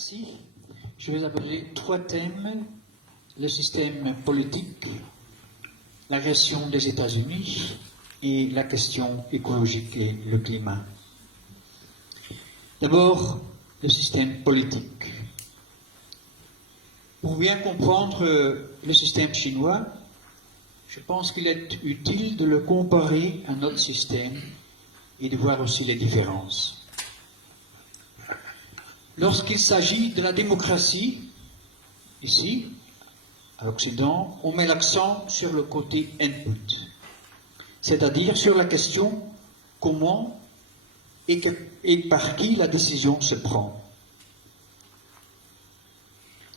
Merci. Je vais aborder trois thèmes: le système politique, l'agression des États-Unis et la question écologique et le climat. D'abord, le système politique. Pour bien comprendre le système chinois, je pense qu'il est utile de le comparer à notre système et de voir aussi les différences. Lorsqu'il s'agit de la démocratie, ici, à l'Occident, on met l'accent sur le côté input, c'est-à-dire sur la question comment et par qui la décision se prend.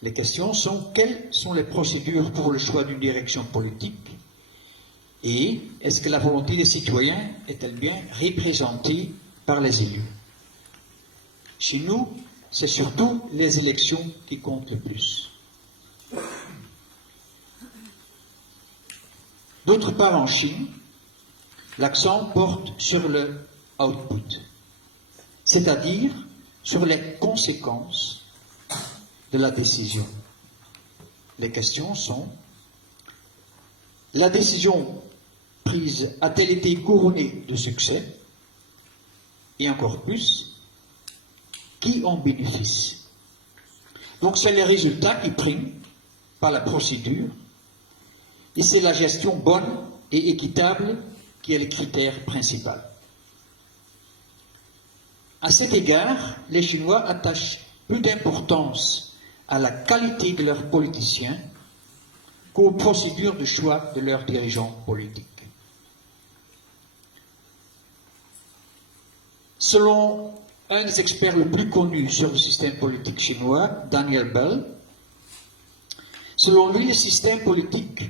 Les questions sont: quelles sont les procédures pour le choix d'une direction politique et est-ce que la volonté des citoyens est-elle bien représentée par les élus? Chez nous, c'est surtout les élections qui comptent le plus. D'autre part, en Chine, l'accent porte sur le output, c'est-à-dire sur les conséquences de la décision. Les questions sont: la décision prise a-t-elle été couronnée de succès? Et encore plus, qui en bénéficie? Donc c'est les résultats qui priment, pas la procédure, et c'est la gestion bonne et équitable qui est le critère principal. À cet égard, les Chinois attachent plus d'importance à la qualité de leurs politiciens qu'aux procédures de choix de leurs dirigeants politiques. Selon un des experts les plus connus sur le système politique chinois, Daniel Bell, selon lui, le système politique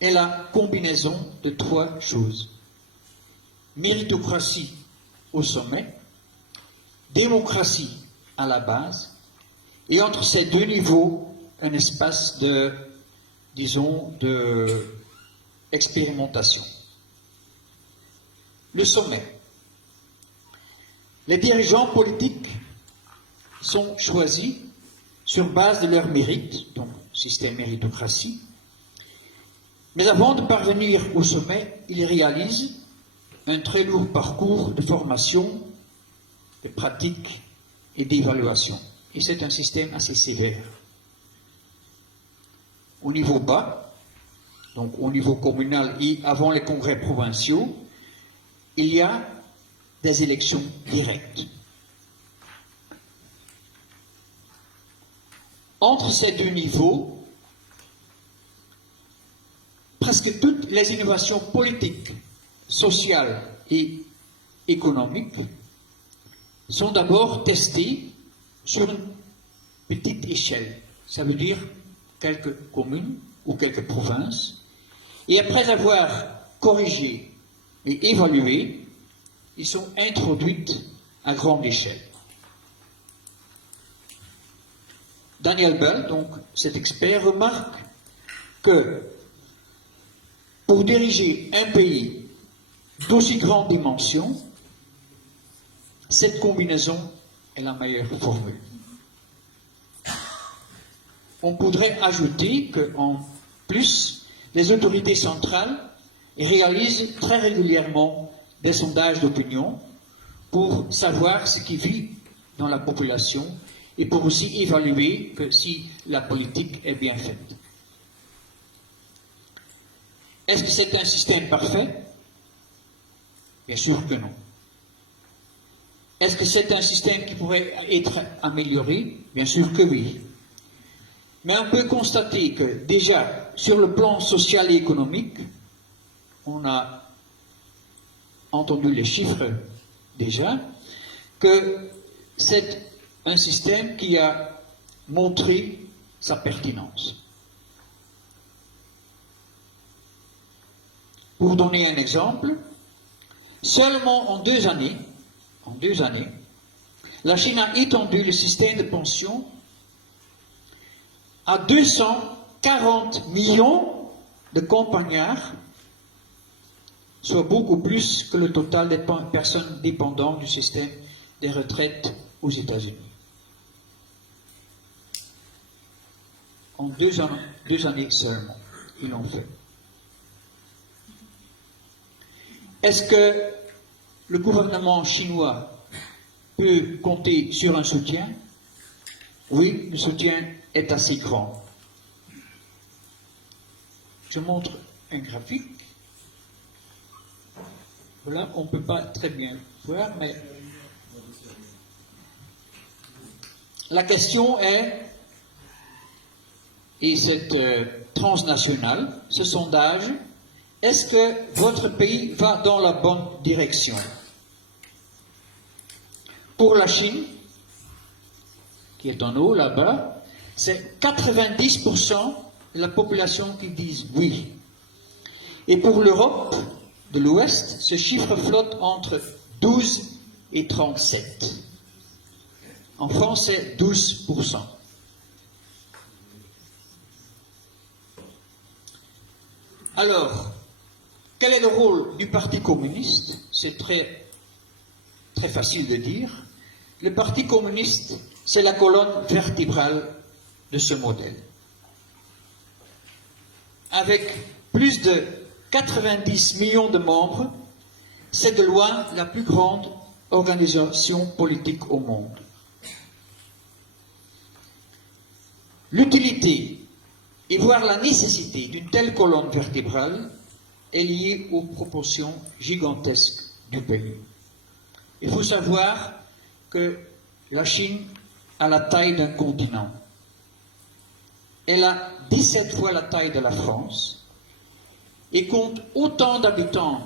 est la combinaison de trois choses: méritocratie au sommet, démocratie à la base, et entre ces deux niveaux, un espace de, disons, d'expérimentation. Le sommet. Les dirigeants politiques sont choisis sur base de leur mérite, donc système méritocratie, mais avant de parvenir au sommet, ils réalisent un très lourd parcours de formation, de pratique et d'évaluation. Et c'est un système assez sévère. Au niveau bas, donc au niveau communal et avant les congrès provinciaux, il y a des élections directes. Entre ces deux niveaux, presque toutes les innovations politiques, sociales et économiques sont d'abord testées sur une petite échelle. Ça veut dire quelques communes ou quelques provinces. Et après avoir corrigé et évalué, ils sont introduites à grande échelle. Daniel Bell, donc cet expert, remarque que pour diriger un pays d'aussi grande dimension, cette combinaison est la meilleure formule. On pourrait ajouter qu'en plus, les autorités centrales réalisent très régulièrement des sondages d'opinion pour savoir ce qui vit dans la population et pour aussi évaluer que si la politique est bien faite. Est-ce que c'est un système parfait? Bien sûr que non. Est-ce que c'est un système qui pourrait être amélioré? Bien sûr que oui. Mais on peut constater que déjà, sur le plan social et économique, on a entendu les chiffres déjà, que c'est un système qui a montré sa pertinence. Pour donner un exemple, seulement en deux années, la Chine a étendu le système de pension à 240 millions de campagnards, soit beaucoup plus que le total des personnes dépendantes du système des retraites aux États-Unis. En 2 années seulement, ils l'ont fait. Est-ce que le gouvernement chinois peut compter sur un soutien? Oui, le soutien est assez grand. Je montre un graphique. Voilà, on ne peut pas très bien voir, mais la question est, et c'est transnational, ce sondage, est-ce que votre pays va dans la bonne direction? Pour la Chine, qui est en haut là-bas, c'est 90% de la population qui disent oui. Et pour l'Europe de l'Ouest, ce chiffre flotte entre 12 et 37. En France, c'est 12%. Alors, quel est le rôle du Parti communiste? C'est très facile de dire. Le Parti communiste, c'est la colonne vertébrale de ce modèle. Avec plus de 90 millions de membres, c'est de loin la plus grande organisation politique au monde. L'utilité et voire la nécessité d'une telle colonne vertébrale est liée aux proportions gigantesques du pays. Il faut savoir que la Chine a la taille d'un continent. Elle a 17 fois la taille de la France et compte autant d'habitants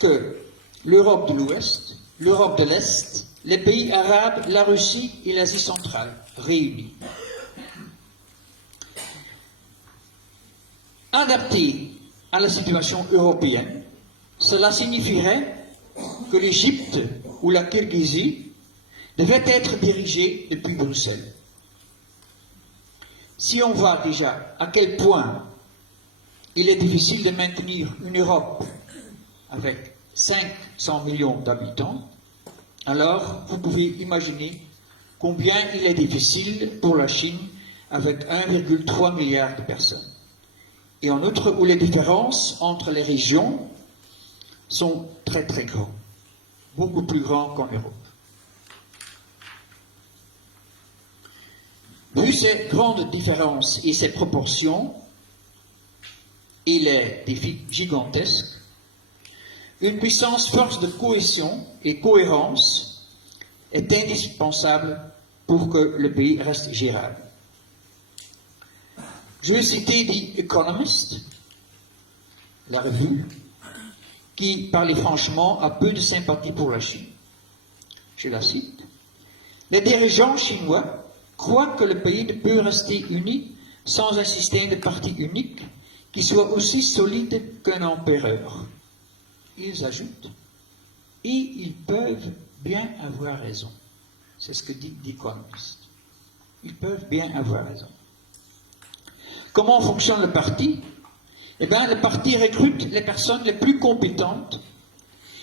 que l'Europe de l'Ouest, l'Europe de l'Est, les pays arabes, la Russie et l'Asie centrale réunis. Adapté à la situation européenne, cela signifierait que l'Égypte ou la Kirghizie devaient être dirigées depuis Bruxelles. Si on voit déjà à quel point il est difficile de maintenir une Europe avec 500 millions d'habitants, alors vous pouvez imaginer combien il est difficile pour la Chine avec 1,3 milliard de personnes. Et en outre, où les différences entre les régions sont très très grandes, beaucoup plus grandes qu'en Europe. Vu ces grandes différences et ces proportions, et les défis gigantesques, une puissance force de cohésion et cohérence est indispensable pour que le pays reste gérable. Je vais citer The Economist, la revue, qui, parlait franchement, a peu de sympathie pour la Chine. Je la cite. Les dirigeants chinois croient que le pays ne peut rester uni sans un système de parti unique qui soit aussi solide qu'un empereur. Ils ajoutent, et ils peuvent bien avoir raison. C'est ce que dit The Economist. Ils peuvent bien avoir raison. Comment fonctionne le parti? Eh bien, le parti recrute les personnes les plus compétentes.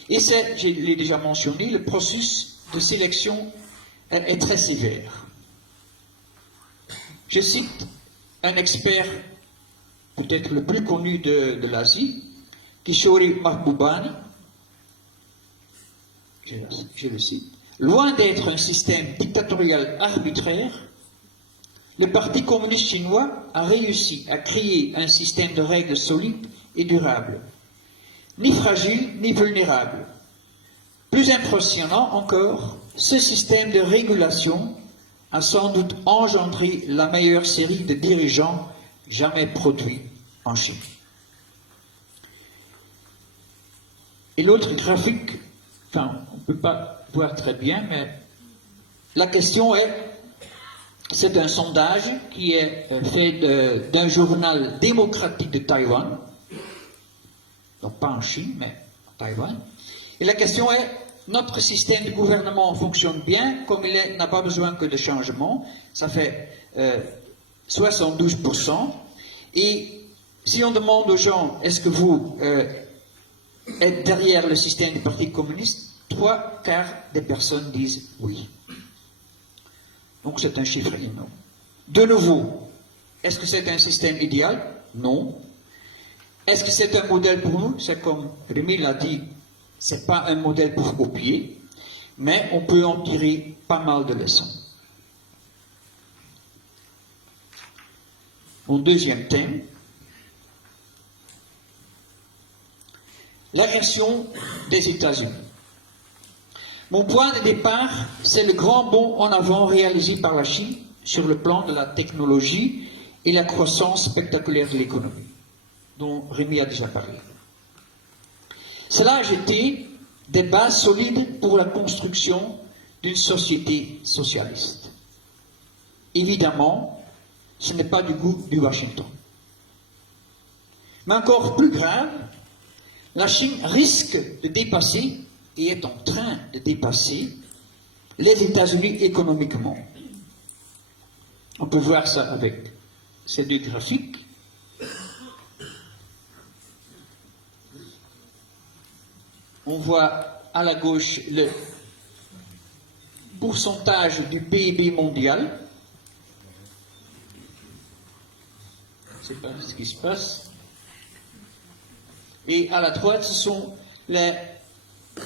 Et c'est, je l'ai déjà mentionné, le processus de sélection est très sévère. Je cite un expert, peut-être le plus connu de l'Asie, Kishore Mahbubani. Je le cite. Loin d'être un système dictatorial arbitraire, le Parti communiste chinois a réussi à créer un système de règles solides et durables, ni fragile ni vulnérable. Plus impressionnant encore, ce système de régulation a sans doute engendré la meilleure série de dirigeants jamais produits en Chine. Et l'autre graphique, enfin, on ne peut pas voir très bien, mais la question est, c'est un sondage qui est fait d'un journal démocratique de Taïwan, donc pas en Chine, mais en Taïwan. Et la question est, notre système de gouvernement fonctionne bien, comme il n'a pas besoin que de changement, ça fait 72%. Et si on demande aux gens, est-ce que vous êtes derrière le système du Parti communiste, 3/4 des personnes disent oui. Donc c'est un chiffre énorme. De nouveau, Est-ce que c'est un système idéal? Non. Est-ce que c'est un modèle pour nous? C'est comme Rémi l'a dit, c'est pas un modèle pour copier, mais on peut en tirer pas mal de leçons. Mon deuxième thème, l'agression des États-Unis. Mon point de départ, c'est le grand bond en avant réalisé par la Chine sur le plan de la technologie et la croissance spectaculaire de l'économie, dont Rémi a déjà parlé. Cela a jeté des bases solides pour la construction d'une société socialiste. Évidemment, ce n'est pas du goût du Washington. Mais encore plus grave, la Chine risque de dépasser, et est en train de dépasser, les États-Unis économiquement. On peut voir ça avec ces deux graphiques. On voit à la gauche le pourcentage du PIB mondial. Je ne sais pas ce qui se passe. Et à la droite, ce sont les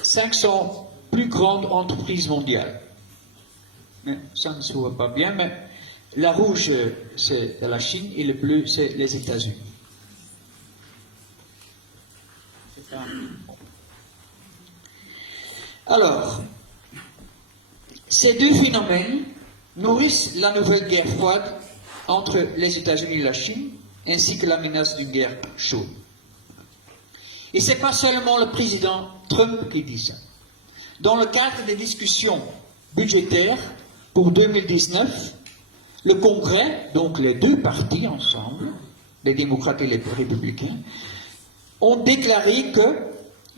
500 plus grandes entreprises mondiales. Mais ça ne se voit pas bien, mais la rouge, c'est la Chine et le bleu, c'est les États-Unis. Alors, ces deux phénomènes nourrissent la nouvelle guerre froide entre les États-Unis et la Chine, ainsi que la menace d'une guerre chaude. Et ce n'est pas seulement le président Trump qui dit ça. Dans le cadre des discussions budgétaires pour 2019, le Congrès, donc les deux partis ensemble, les démocrates et les républicains, ont déclaré que,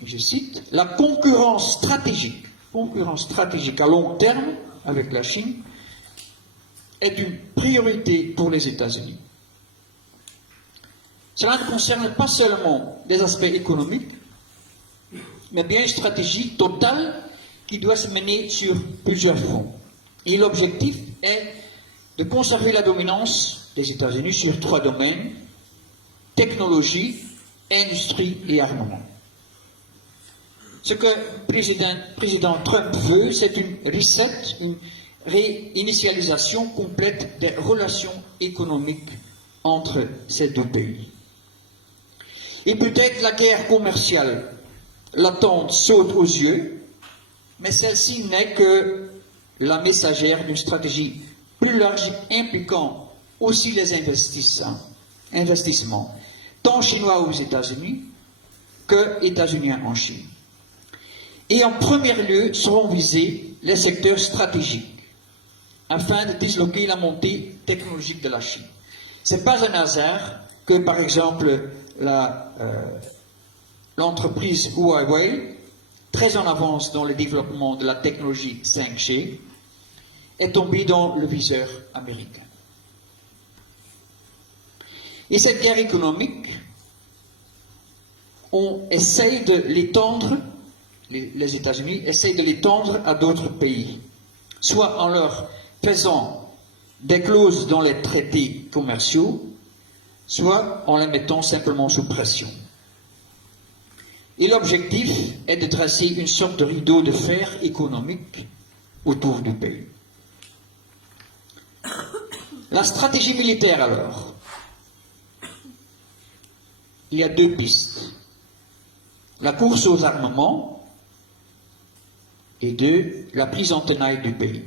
je cite, la concurrence stratégique à long terme avec la Chine est une priorité pour les États-Unis. Cela ne concerne pas seulement les aspects économiques, mais bien une stratégie totale qui doit se mener sur plusieurs fronts. Et l'objectif est de conserver la dominance des États-Unis sur 3 domaines: technologie, industrie et armement. Ce que le président Trump veut, c'est une reset, une réinitialisation complète des relations économiques entre ces deux pays. Et peut-être la guerre commerciale latente saute aux yeux, mais celle-ci n'est que la messagère d'une stratégie plus large impliquant aussi les investissements, tant chinois aux États-Unis que états-uniens en Chine. Et en premier lieu seront visés les secteurs stratégiques, afin de disloquer la montée technologique de la Chine. Ce n'est pas un hasard que, par exemple, l'entreprise Huawei, très en avance dans le développement de la technologie 5G, est tombée dans le viseur américain. Et cette guerre économique, on essaye de l'étendre, les États-Unis essayent de l'étendre à d'autres pays, soit en leur faisant des clauses dans les traités commerciaux, soit en les mettant simplement sous pression. Et l'objectif est de tracer une sorte de rideau de fer économique autour du pays. La stratégie militaire alors. Il y a 2 pistes. La course aux armements et 2, la prise en tenaille du pays.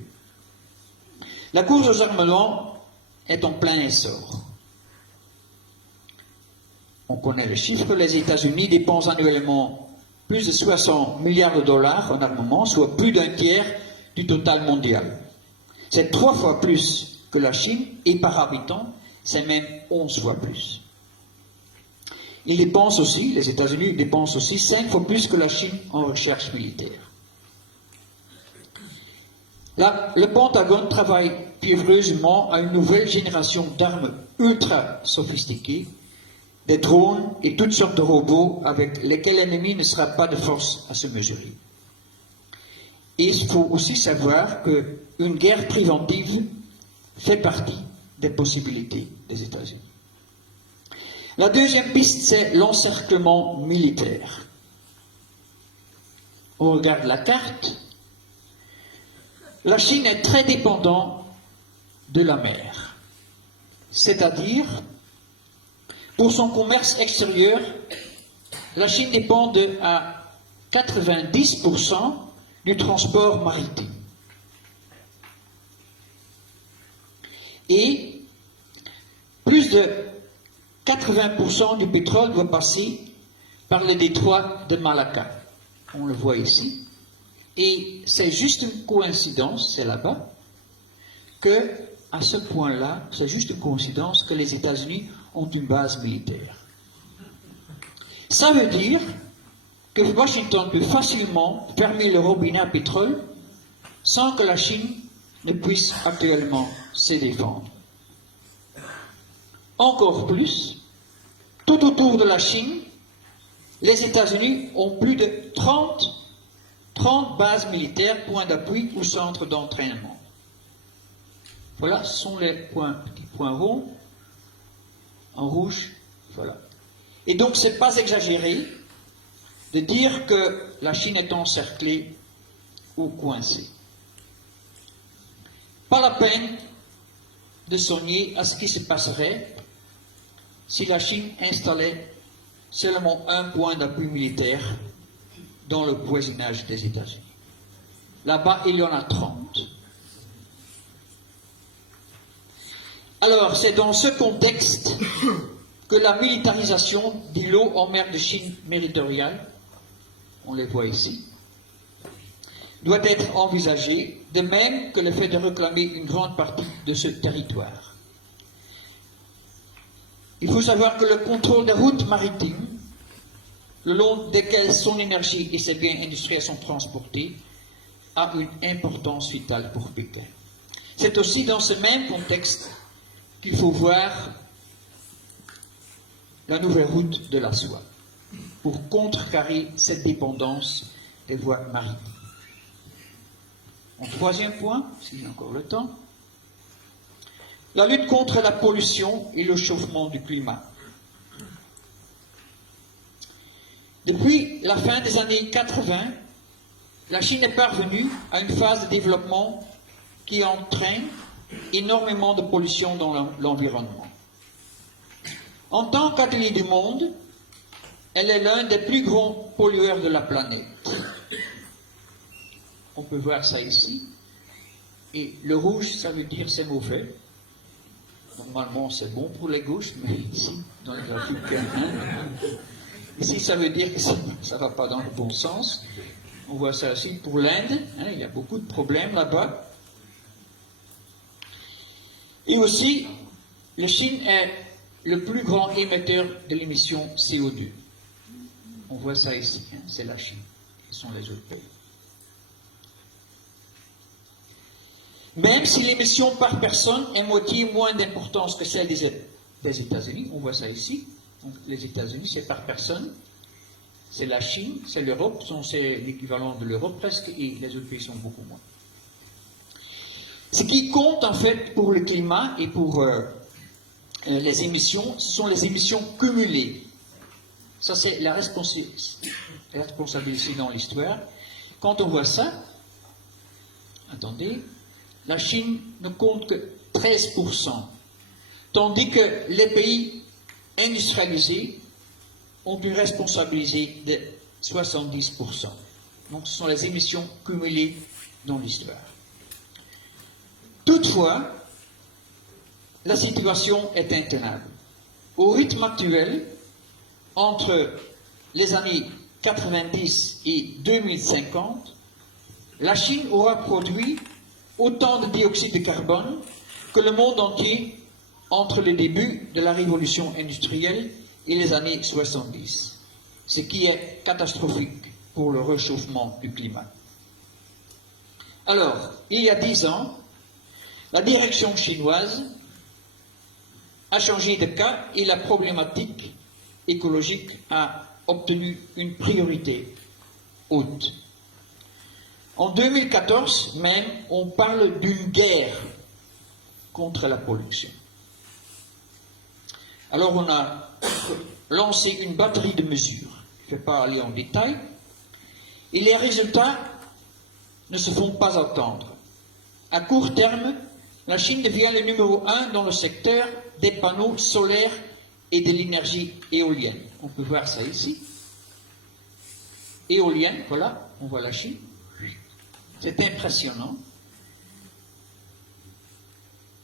La course aux armements est en plein essor. On connaît les chiffres, les États-Unis dépensent annuellement plus de 60 milliards de dollars en armement, soit plus d'un tiers du total mondial. C'est 3 fois plus que la Chine, et par habitant, c'est même 11 fois plus. Ils dépensent aussi, les États-Unis dépensent aussi 5 fois plus que la Chine en recherche militaire. Là, le Pentagone travaille fiévreusement à une nouvelle génération d'armes ultra sophistiquées, des drones et toutes sortes de robots avec lesquels l'ennemi ne sera pas de force à se mesurer. Et il faut aussi savoir qu'une guerre préventive fait partie des possibilités des États-Unis. La deuxième piste, c'est l'encerclement militaire. On regarde la carte. La Chine est très dépendante de la mer. C'est-à-dire, pour son commerce extérieur, la Chine dépend à 90% du transport maritime. Et plus de 80% du pétrole doit passer par le détroit de Malacca. On le voit ici. Et c'est juste une coïncidence, c'est là-bas, que, à ce point-là, c'est juste une coïncidence que les États-Unis ont une base militaire. Ça veut dire que Washington peut facilement fermer le robinet à pétrole sans que la Chine ne puisse actuellement se défendre. Encore plus, tout autour de la Chine, les États-Unis ont plus de 30 bases militaires, points d'appui ou centres d'entraînement. Voilà, ce sont les petits points ronds, en rouge, voilà. Et donc, ce n'est pas exagéré de dire que la Chine est encerclée ou coincée. Pas la peine de songer à ce qui se passerait si la Chine installait seulement un point d'appui militaire dans le voisinage des États-Unis. Là-bas, il y en a 30. Alors, c'est dans ce contexte que la militarisation d'îlots en mer de Chine méridionale, on les voit ici, doit être envisagée, de même que le fait de réclamer une grande partie de ce territoire. Il faut savoir que le contrôle des routes maritimes, le long desquelles son énergie et ses biens industriels sont transportés, a une importance vitale pour Pékin. C'est aussi dans ce même contexte qu'il faut voir la nouvelle route de la soie, pour contrecarrer cette dépendance des voies maritimes. En troisième point, s'il y a encore le temps, la lutte contre la pollution et le chauffement du climat. Depuis la fin des années 80, la Chine est parvenue à une phase de développement qui entraîne énormément de pollution dans l'environnement. En tant qu'atelier du monde, elle est l'un des plus grands pollueurs de la planète. On peut voir ça ici. Et le rouge, ça veut dire c'est mauvais. Normalement, c'est bon pour les gauches, mais ici, dans le graphique, ici, ça veut dire que ça ne va pas dans le bon sens. On voit ça aussi pour l'Inde. Il y a beaucoup de problèmes là-bas. Et aussi, la Chine est le plus grand émetteur de l'émission CO2. On voit ça ici, c'est la Chine. Ce sont les autres pays. Même si l'émission par personne est moitié moins d'importance que celle des États-Unis, on voit ça ici. Donc, les États-Unis, c'est par personne. C'est la Chine, c'est l'Europe, c'est l'équivalent de l'Europe presque, et les autres pays sont beaucoup moins. Ce qui compte en fait pour le climat et pour les émissions, ce sont les émissions cumulées. Ça, c'est la responsabilité dans l'histoire. Quand on voit ça, attendez, la Chine ne compte que 13%, tandis que les pays industrialisés ont une responsabilité de 70%. Donc, ce sont les émissions cumulées dans l'histoire. Toutefois, la situation est intenable. Au rythme actuel, entre les années 90 et 2050, la Chine aura produit autant de dioxyde de carbone que le monde entier entre le début de la révolution industrielle et les années 70, ce qui est catastrophique pour le réchauffement du climat. Alors, il y a 10 ans, la direction chinoise a changé de cap et la problématique écologique a obtenu une priorité haute. En 2014 même, on parle d'une guerre contre la pollution. Alors on a lancé une batterie de mesures. Je ne vais pas aller en détail. Et les résultats ne se font pas attendre. À court terme, la Chine devient le numéro 1 dans le secteur des panneaux solaires et de l'énergie éolienne. On peut voir ça ici. Éolienne, voilà, on voit la Chine. C'est impressionnant.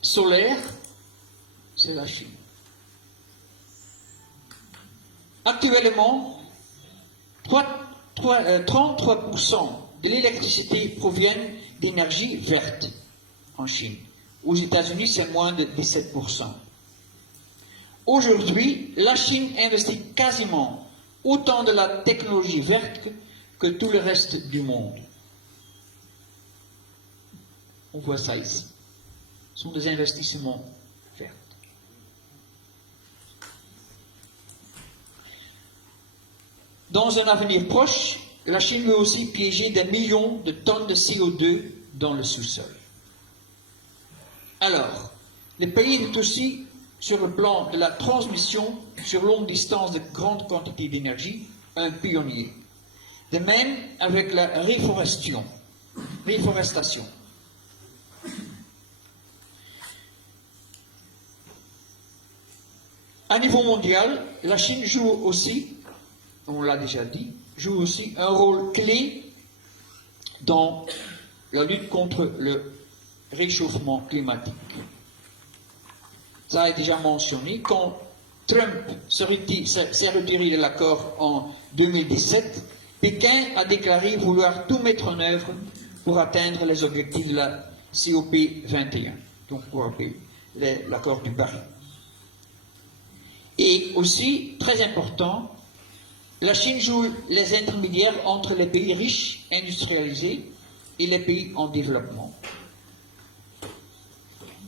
Solaire, c'est la Chine. Actuellement, 33% de l'électricité provient d'énergie verte en Chine. Aux États-Unis, c'est moins de 17%. Aujourd'hui, la Chine investit quasiment autant de la technologie verte que tout le reste du monde. On voit ça ici. Ce sont des investissements verts. Dans un avenir proche, la Chine veut aussi piéger des millions de tonnes de CO2 dans le sous-sol. Alors, le pays est aussi, sur le plan de la transmission sur longue distance de grandes quantités d'énergie, un pionnier. De même avec la réforestation. À niveau mondial, la Chine joue aussi, on l'a déjà dit, joue aussi un rôle clé dans la lutte contre le réchauffement climatique. Ça a été déjà mentionné. Quand Trump s'est retiré de l'accord en 2017, Pékin a déclaré vouloir tout mettre en œuvre pour atteindre les objectifs de la COP 21, donc pour l'accord du Paris. Et aussi, très important, la Chine joue les intermédiaires entre les pays riches, industrialisés, et les pays en développement.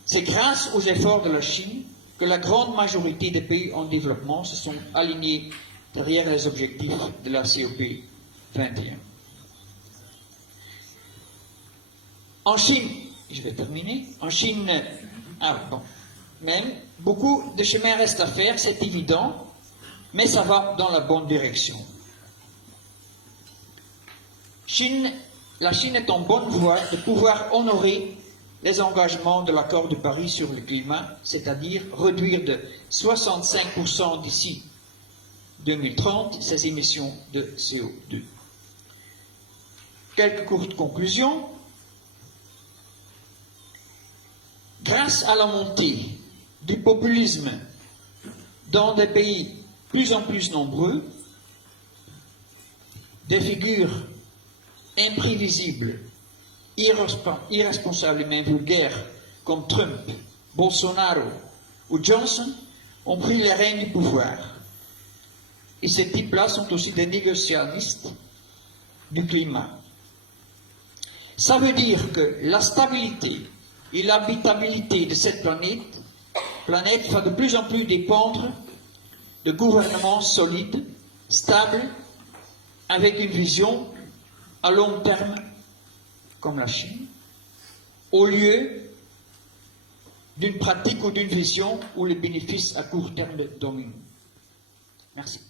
C'est grâce aux efforts de la Chine que la grande majorité des pays en développement se sont alignés derrière les objectifs de la COP 21. En Chine, je vais terminer, en Chine, même, beaucoup de chemin reste à faire, c'est évident, mais ça va dans la bonne direction. La Chine est en bonne voie de pouvoir honorer les engagements de l'accord de Paris sur le climat, c'est-à-dire réduire de 65% d'ici 2030 ses émissions de CO2. Quelques courtes conclusions. Grâce à la montée du populisme dans des pays plus en plus nombreux, des figures imprévisibles, irresponsables et même vulgaires comme Trump, Bolsonaro ou Johnson ont pris les rênes du pouvoir. Et ces types-là sont aussi des négationnistes du climat. Ça veut dire que la stabilité et l'habitabilité de cette planète va de plus en plus dépendre de gouvernements solides, stables, avec une vision à long terme, comme la Chine, au lieu d'une pratique ou d'une vision où les bénéfices à court terme dominent. Merci.